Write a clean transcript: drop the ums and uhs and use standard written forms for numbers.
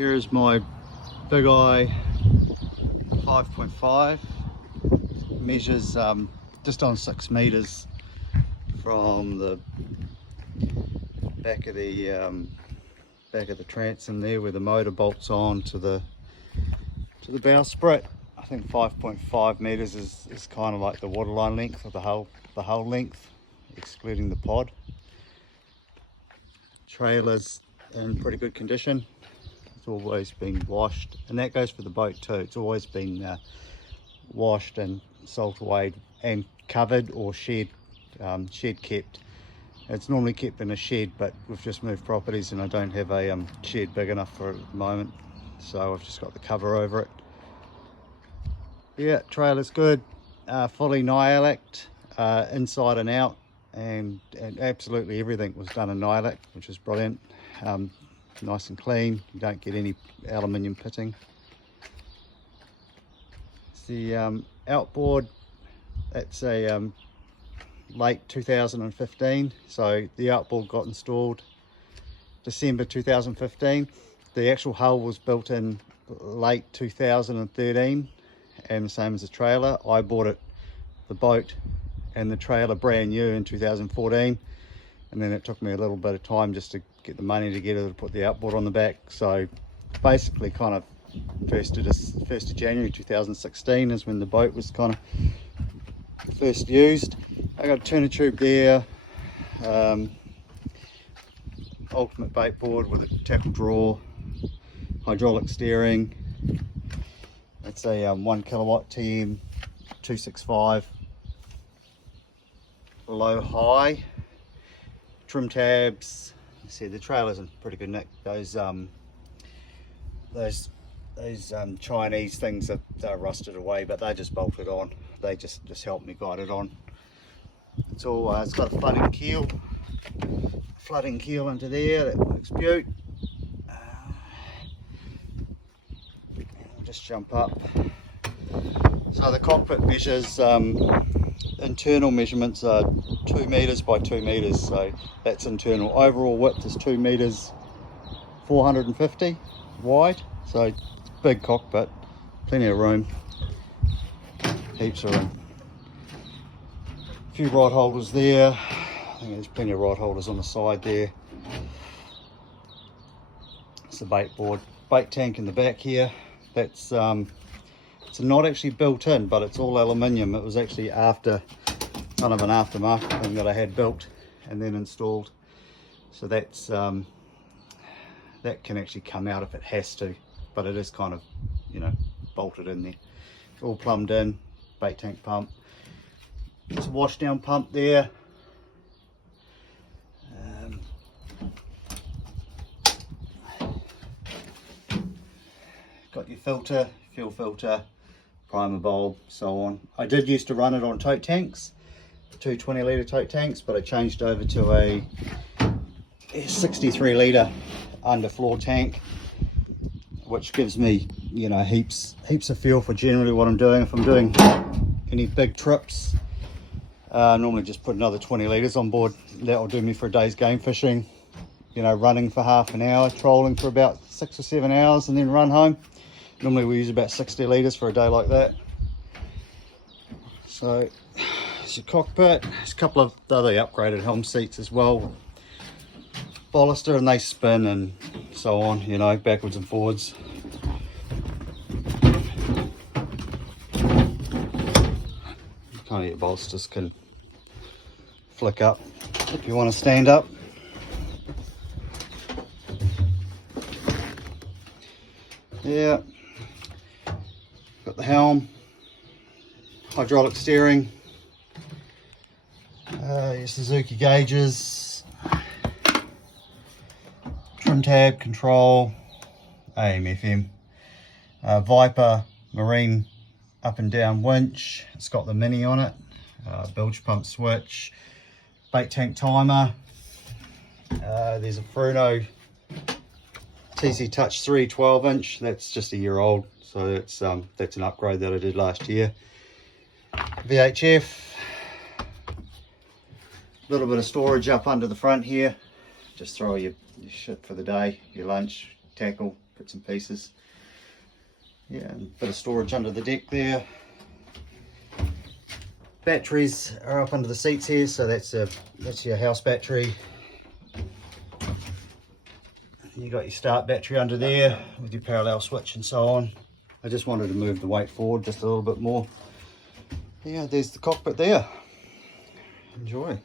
Here is my Bigeye 5.5. Measures just on 6 meters from the back of the transom there, where the motor bolts on to the bowsprit. I think 5.5 meters is kind of like the waterline length of the hull length, excluding the pod. Trailer's in pretty good condition. It's always been washed, and that goes for the boat too. It's always been washed and salt away and covered or shed kept. It's normally kept in a shed, but we've just moved properties and I don't have a shed big enough for it at the moment, so I've just got the cover over it. Yeah, trailer's good, fully Nyalacked inside and out, and absolutely everything was done in Nyalack, which is brilliant. Nice and clean, you don't get any aluminium pitting. It's the outboard. That's a late 2015, so the outboard got installed December 2015. The actual hull was built in late 2013, and the same as the trailer. I bought it, the boat and the trailer, brand new in 2014, and then it took me a little bit of time just to get the money together to put the outboard on the back. So basically kind of 1st of January 2016 is when the boat was kind of first used. I got a turner tube there, ultimate bait board with a tackle drawer, hydraulic steering. It's a 1 kilowatt TM 265 low high. Trim tabs. See, the trailer's in pretty good nick. Those Chinese things are rusted away, but they just bolted on. They just helped me guide it on. It's all it's got a flooding keel into there. That works beaut. I'll just jump up. So the cockpit measures, internal measurements are 2 meters by 2 meters, so that's internal. Overall width is 2 meters 450 wide, so it's a big cockpit, plenty of room, heaps of room. A few rod holders there. I think there's plenty of rod holders on the side there. It's the bait board, bait tank in the back here. That's it's not actually built in, but it's all aluminium. It was actually after, kind of an aftermarket thing that I had built and then installed. So that's that can actually come out if it has to, but it is kind of, you know, bolted in there. It's all plumbed in, bait tank pump. It's a wash down pump there. Got your filter, fuel filter, primer bulb, so on. I did used to run it on tote tanks, 2 20-litre tote tanks, but I changed over to a 63-litre underfloor tank, which gives me, you know, heaps of fuel for generally what I'm doing. If I'm doing any big trips, normally just put another 20 litres on board. That will do me for a day's game fishing, you know, running for half an hour, trolling for about 6 or 7 hours, and then run home. Normally we use about 60 litres for a day like that. So it's your cockpit. There's a couple of other upgraded helm seats as well, baluster, and they spin and so on, you know, backwards and forwards. Kind of your bolsters can flick up if you want to stand up. Yeah, got the helm, hydraulic steering, your Suzuki gauges, trim tab control, AM FM, Viper marine up and down winch. It's got the mini on it, bilge pump switch, bait tank timer. There's a Fruno TC Touch 3 12-inch. That's just a year old, so that's an upgrade that I did last year. VHF, a little bit of storage up under the front here. Just throw your shit for the day, your lunch, tackle, bits and pieces. Yeah, and a bit of storage under the deck there. Batteries are up under the seats here, so that's your house battery. You got your start battery under there with your parallel switch and so on. I just wanted to move the weight forward just a little bit more. Yeah, there's the cockpit there. Enjoy.